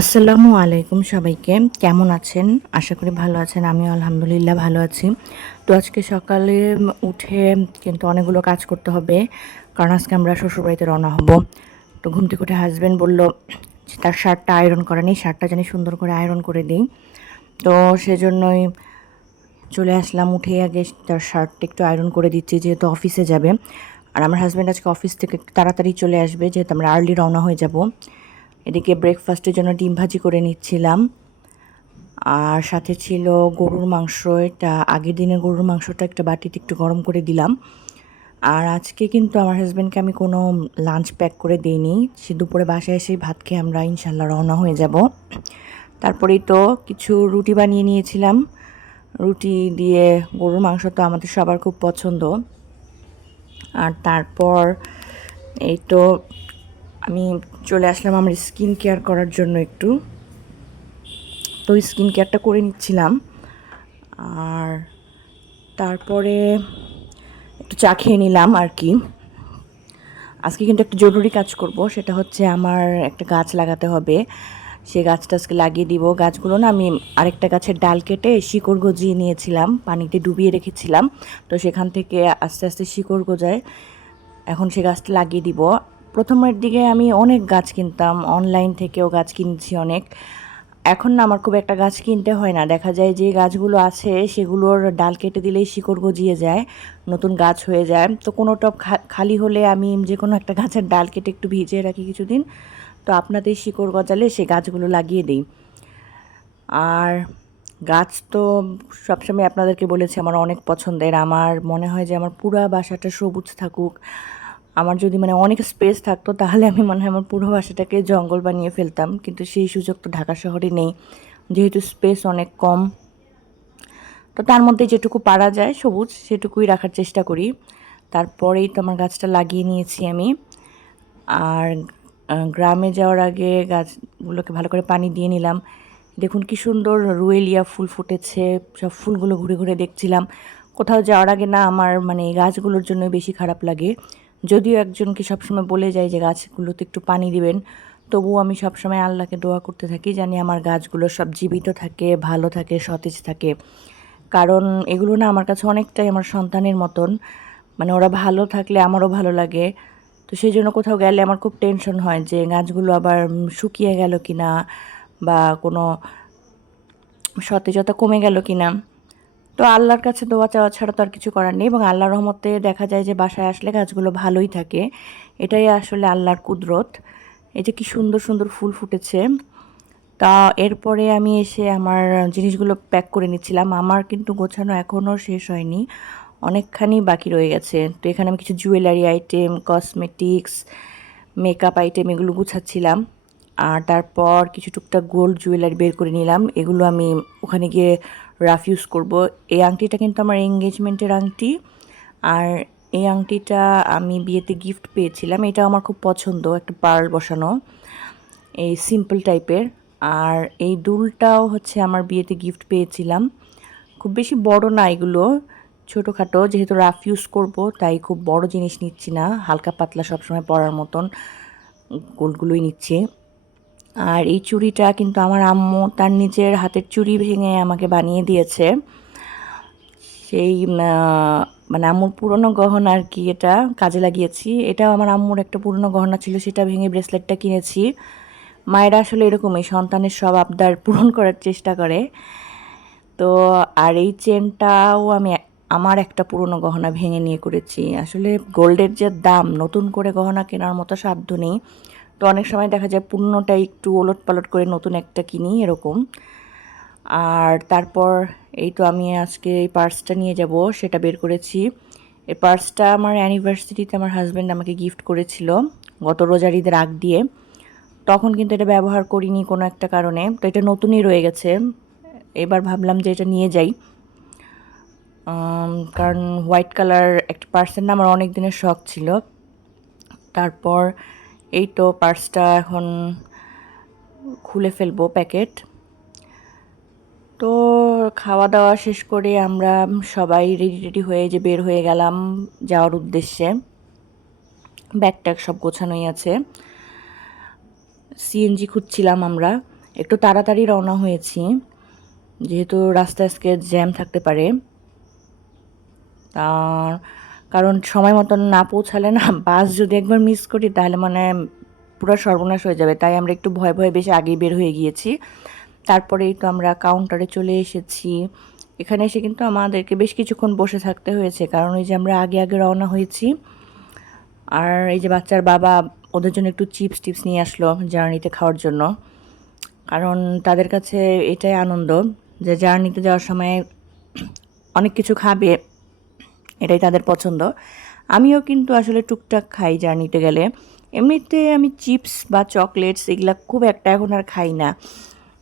আসসালামু আলাইকুম সবাইকে। কেমন আছেন? আশা করি ভালো আছেন। আমিও আলহামদুলিল্লাহ ভালো আছি। তো আজকে সকালে উঠে কিন্তু অনেকগুলো কাজ করতে হবে। কারণ আজকে আমরা শ্বশুরবাড়িতে রওনা হব। তো ঘুম থেকে উঠে হাসব্যান্ড বলল যে তার শার্টটা আয়রন করা নেই, শার্টটা জানি সুন্দর করে আয়রন করে দিই। তো সেজন্যই চলে আসলাম। উঠে আগে তার শার্টটা একটু আয়রন করে দিচ্ছি, যেহেতু অফিসে যাবে। আর আমার হাসব্যান্ড আজকে অফিস থেকে একটু তাড়াতাড়ি চলে আসবে, যেহেতু আমরা আর্লি রওনা হয়ে যাব। এদিকে ব্রেকফাস্টের জন্য ডিম ভাজি করে নিচ্ছিলাম। আর সাথে ছিল গরুর মাংস। এটা আগের দিনের গরুর মাংসটা একটা বাটিতে একটু গরম করে দিলাম। আর আজকে কিন্তু আমার হাসব্যান্ডকে আমি কোনো লাঞ্চ প্যাক করে দিইনি। সে দুপুরে বাসায় এসেই ভাত খেয়ে আমরা ইনশাল্লাহ রওনা হয়ে যাব। তারপরেই তো কিছু রুটি বানিয়ে নিয়েছিলাম। রুটি দিয়ে গরুর মাংস তো আমাদের সবার খুব পছন্দ। আর তারপর এই তো আমি চলে আসলাম আমার স্কিন কেয়ার করার জন্য একটু। তো স্কিন কেয়ারটা করে নিচ্ছিলাম। আর তারপরে একটু চা খেয়ে নিলাম আর কি। আজকে কিন্তু একটা জরুরি কাজ করব, সেটা হচ্ছে আমার একটা গাছ লাগাতে হবে। সে গাছটা আজকে লাগিয়ে দিব। গাছগুলো না আমি আরেকটা গাছের ডাল কেটে শিকড় গজিয়ে নিয়েছিলাম, পানিতে ডুবিয়ে রেখেছিলাম। তো সেখান থেকে আস্তে আস্তে শিকড় গজায়। এখন সে গাছটা লাগিয়ে দিব। প্রথমের দিকে আমি অনেক গাছ কিনতাম, অনলাইন থেকেও গাছ কিনছি অনেক। এখন না আমার খুব একটা গাছ কিনতে হয় না। দেখা যায় যে গাছগুলো আছে সেগুলোর ডাল কেটে দিলেই শিকড় গজিয়ে যায়, নতুন গাছ হয়ে যায়। তো কোনো টব খালি হলে আমি যে কোনো একটা গাছের ডাল কেটে একটু ভিজিয়ে রাখি কিছুদিন, তো আপনাদের শিকড় গজালে সেই গাছগুলো লাগিয়ে দিই। আর গাছ তো সবসময় আপনাদেরকে বলেছি আমার অনেক পছন্দের। আমার মনে হয় যে আমার পুরো বাসাটা সবুজ থাকুক। আমার যদি মানে অনেক স্পেস থাকতো তাহলে আমি মনে হয় আমার পুরো বাসাটাকে জঙ্গল বানিয়ে ফেলতাম, কিন্তু সেই সুযোগ তো ঢাকা শহরে নেই, যেহেতু স্পেস অনেক কম। তো তার মধ্যে যেটুকু পারা যায় সবুজ সেটুকুই রাখার চেষ্টা করি। তারপরেই তো আমার গাছটা লাগিয়ে নিয়েছি আমি। আর গ্রামে যাওয়ার আগে গাছগুলোকে ভালো করে পানি দিয়ে নিলাম। দেখুন কি সুন্দর রুয়েলিয়া ফুল ফুটেছে। সব ফুলগুলো ঘুরে ঘুরে দেখছিলাম। কোথাও যাওয়ার আগে না আমার মানে এই গাছগুলোর জন্য বেশি খারাপ লাগে। যদিও একজনকে সবসময় বলে যায় যে গাছগুলোতে একটু পানি দিবেন, তবুও আমি সবসময় আল্লাহকে দোয়া করতে থাকি জানি আমার গাছগুলো সব জীবিত থাকে, ভালো থাকে, সতেজ থাকে। কারণ এগুলো না আমার কাছে অনেকটাই আমার সন্তানের মতন। মানে ওরা ভালো থাকলে আমারও ভালো লাগে। তো সেই জন্য কোথাও গেলে আমার খুব টেনশন হয় যে গাছগুলো আবার শুকিয়ে গেল কিনা, বা কোনো সতেজতা কমে গেল কিনা। তো আল্লাহর কাছে দোয়া চাওয়া ছাড়া তো আর কিছু করার নেই, এবং আল্লাহর রহমতে দেখা যায় যে বাসায় আসলে গাছগুলো ভালোই থাকে। এটাই আসলে আল্লাহর কুদরত। এই যে কি সুন্দর সুন্দর ফুল ফুটেছে। তা এরপরে আমি এসে আমার জিনিসগুলো প্যাক করে নিচ্ছিলাম। আমার কিন্তু গোছানো এখনও শেষ হয়নি, অনেকখানি বাকি রয়ে গেছে। তো এখানে আমি কিছু jewellery item, cosmetics, makeup item এগুলো গুছাচ্ছিলাম। আর তারপর কিছু টুকটাক গোল্ড জুয়েলারি বের করে নিলাম, এগুলো আমি ওখানে গিয়ে রাফ ইউজ করব। এই আংটিটা কিন্তু আমার এঙ্গেজমেন্টের আংটি। আর এই আংটিটা আমি বিয়েতে গিফট পেয়েছিলাম। এটা আমার খুব পছন্দ, একটা পার্ল বসানো, এই সিম্পল টাইপের। আর এই দুলটাও হচ্ছে আমার বিয়েতে গিফট পেয়েছিলাম। খুব বেশি বড় না এগুলো, ছোটোখাটো, যেহেতু রাফ ইউজ করব তাই খুব বড় জিনিস নিচ্ছি না, হালকা পাতলা সবসময় পরার মতন গোলগুলোই নিচ্ছি। আর এই চুড়িটা কিন্তু আমার আম্মু তার নিজের হাতের চুড়ি ভেঙে আমাকে বানিয়ে দিয়েছে। সেই মানে আম্মুর পুরনো গহনা আর কি, এটা কাজে লাগিয়েছি। এটাও আমার আম্মুর একটা পুরনো গহনা ছিল, সেটা ভেঙে ব্রেসলেটটা কিনেছি। মায়েরা আসলে এরকমই সন্তানের সব আবদার পূরণ করার চেষ্টা করে। তো আর এই চেনটাও আমি আমার একটা পুরনো গহনা ভেঙে নিয়ে করেছি। আসলে গোল্ডের যে দাম, নতুন করে গহনা কেনার মতো সাধ্য নেই। তো অনেক সময় দেখা যায় পুরনোটা একটু ওলট পালট করে নতুন একটা কিনি এরকম। আর তারপর এই তো আমি আজকে এই পার্সটা নিয়ে যাব, সেটা বের করেছি। এই পার্সটা আমার অ্যানিভার্সারিতে আমার হাজব্যান্ড আমাকে গিফট করেছিল গত রোজার ঈদের আগ দিয়ে। তখন কিন্তু এটা ব্যবহার করিনি কোনো একটা কারণে, তো এটা নতুনই রয়ে গেছে। এবার ভাবলাম যে এটা নিয়ে যাই। কারণ হোয়াইট কালার একটা পার্সের না আমার অনেক দিনের শখ ছিল। তারপর এই তো পার্সটা এখন খুলে ফেলবো প্যাকেট। তো খাওয়া দাওয়া শেষ করে আমরা সবাই রেডি রেডি হয়ে যে বের হয়ে গেলাম যাওয়ার উদ্দেশ্যে। ব্যাগ ট্যাগ সব গোছানোই আছে। সিএনজি খুঁজছিলাম আমরা। একটু তাড়াতাড়ি রওনা হয়েছি, যেহেতু রাস্তায় আজকে জ্যাম থাকতে পারে। তার কারণ সময় মতন না পৌঁছালে না, বাস যদি একবার মিস করি তাহলে মানে পুরো সর্বনাশ হয়ে যাবে। তাই আমরা একটু ভয়ে ভয়ে বেশ আগেই বের হয়ে গিয়েছি। তারপরেই তো আমরা কাউন্টারে চলে এসেছি। এখানে এসে কিন্তু আমাদেরকে বেশ কিছুক্ষণ বসে থাকতে হয়েছে, কারণ ওই যে আমরা আগে আগে রওনা হয়েছি। আর এই যে বাচ্চার বাবা ওদের জন্য একটু চিপস টিপস নিয়ে আসলো জার্নিতে খাওয়ার জন্য, কারণ তাদের কাছে এটাই আনন্দ যে জার্নিতে যাওয়ার সময় অনেক কিছু খাবে, এটাই তাদের পছন্দ। আমিও কিন্তু আসলে টুকটাক খাই জার্নিতে গেলে। এমনিতে আমি চিপস বা চকলেটস এগুলা খুব একটা এখন আর খাই না,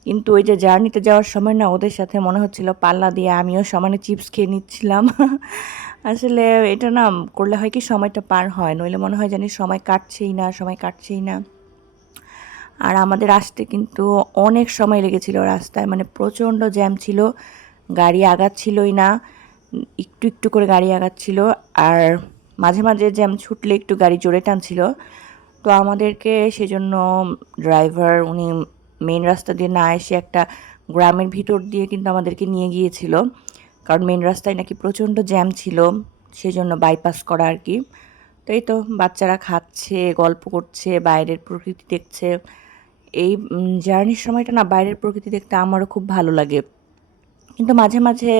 কিন্তু ওই যে জার্নিতে যাওয়ার সময় না ওদের সাথে মনে হচ্ছিল পাল্লা দিয়ে আমিও সমানে চিপস খেয়ে নিচ্ছিলাম। আসলে এটা না করলে হয় কি সময়টা পার হয়, নইলে মনে হয় জানি সময় কাটছেই না, সময় কাটছেই না। আর আমাদের আসতে কিন্তু অনেক সময় লেগেছিল রাস্তায়, মানে প্রচণ্ড জ্যাম ছিল, গাড়ি আগাচ্ছিলই না, একটু একটু করে গাড়ি আগাচ্ছিল। আর মাঝে মাঝে জ্যাম ছুটলে একটু গাড়ি জোরে টানছিল। তো আমাদেরকে সেজন্য ড্রাইভার উনি মেন রাস্তা দিয়ে না এসে একটা গ্রামের ভিতর দিয়ে কিন্তু আমাদেরকে নিয়ে গিয়েছিল, কারণ মেন রাস্তায় নাকি প্রচণ্ড জ্যাম ছিল, সেজন্য বাইপাস করা আর কি। তো এই তো বাচ্চারা খাচ্ছে, গল্প করছে, বাইরের প্রকৃতি দেখছে। এই জার্নির সময়টা না বাইরের প্রকৃতি দেখতে আমারও খুব ভালো লাগে। কিন্তু মাঝে মাঝে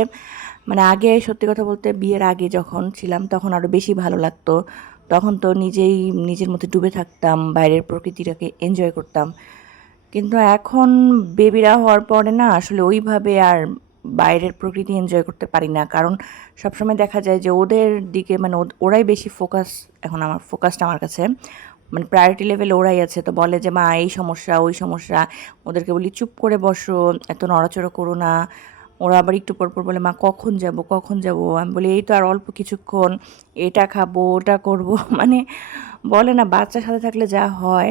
মানে আগে সত্যি কথা বলতে বিয়ের আগে যখন ছিলাম তখন আরও বেশি ভালো লাগতো। তখন তো নিজেই নিজের মধ্যে ডুবে থাকতাম, বাইরের প্রকৃতিটাকে এনজয় করতাম। কিন্তু এখন বেবিরা হওয়ার পরে না আসলে ওইভাবে আর বাইরের প্রকৃতি এনজয় করতে পারি না, কারণ সবসময় দেখা যায় যে ওদের দিকে মানে ওরাই বেশি ফোকাস। এখন আমার ফোকাসটা আমার কাছে মানে প্রায়োরিটি লেভেলে ওরাই আছে। তো বলে যে মা এই সমস্যা ওই সমস্যা, ওদেরকে বলি চুপ করে বসো, এত নড়াচড়া করো না। ওরা আবার একটু পর পর বলে মা কখন যাব কখন যাব, আমি বলি এই তো আর অল্প কিছুক্ষণ, এটা খাবো ওটা করব। মানে বলে না বাচ্চার সাথে থাকলে যা হয়।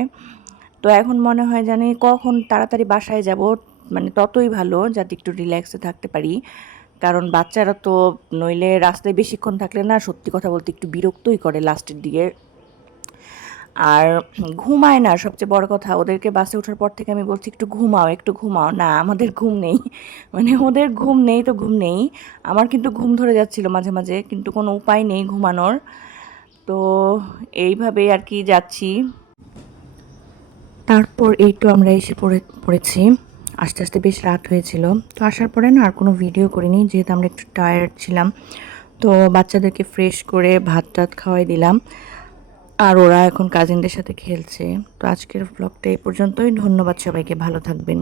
তো এখন মনে হয় জানি কখন তাড়াতাড়ি বাসায় যাব, মানে ততই ভালো যাতে একটু রিল্যাক্সে থাকতে পারি। কারণ বাচ্চারা তো নইলে রাস্তায় বেশিক্ষণ থাকলে না সত্যি কথা বলতে একটু বিরক্তই করে লাস্টের দিকে। আর ঘুমায় না, সবচেয়ে বড় কথা ওদেরকে বাসে ওঠার পর থেকে আমি বলছি একটু ঘুমাও একটু ঘুমাও, না আমাদের ঘুম নেই। মানে ওদের ঘুম নেই তো ঘুম নেই। আমার কিন্তু ঘুম ধরে যাচ্ছিল মাঝে মাঝে, কিন্তু কোনো উপায় নেই ঘুমানোর। তো এইভাবেই আর কি যাচ্ছি। তারপর এই তো আমরা এসে পড়েছি। আস্তে আস্তে বেশ রাত হয়েছিল। তো আসার পরে না আর কোনো ভিডিও করিনি, যেহেতু আমরা একটু টায়ার্ড ছিলাম। তো বাচ্চাদেরকে ফ্রেশ করে ভাত টাত খাওয়াই দিলাম, আর ওরা এখন কাজিনদের সাথে খেলছে। তো আজকের ব্লগটা এই পর্যন্তই। ধন্যবাদ সবাইকে, ভালো থাকবেন।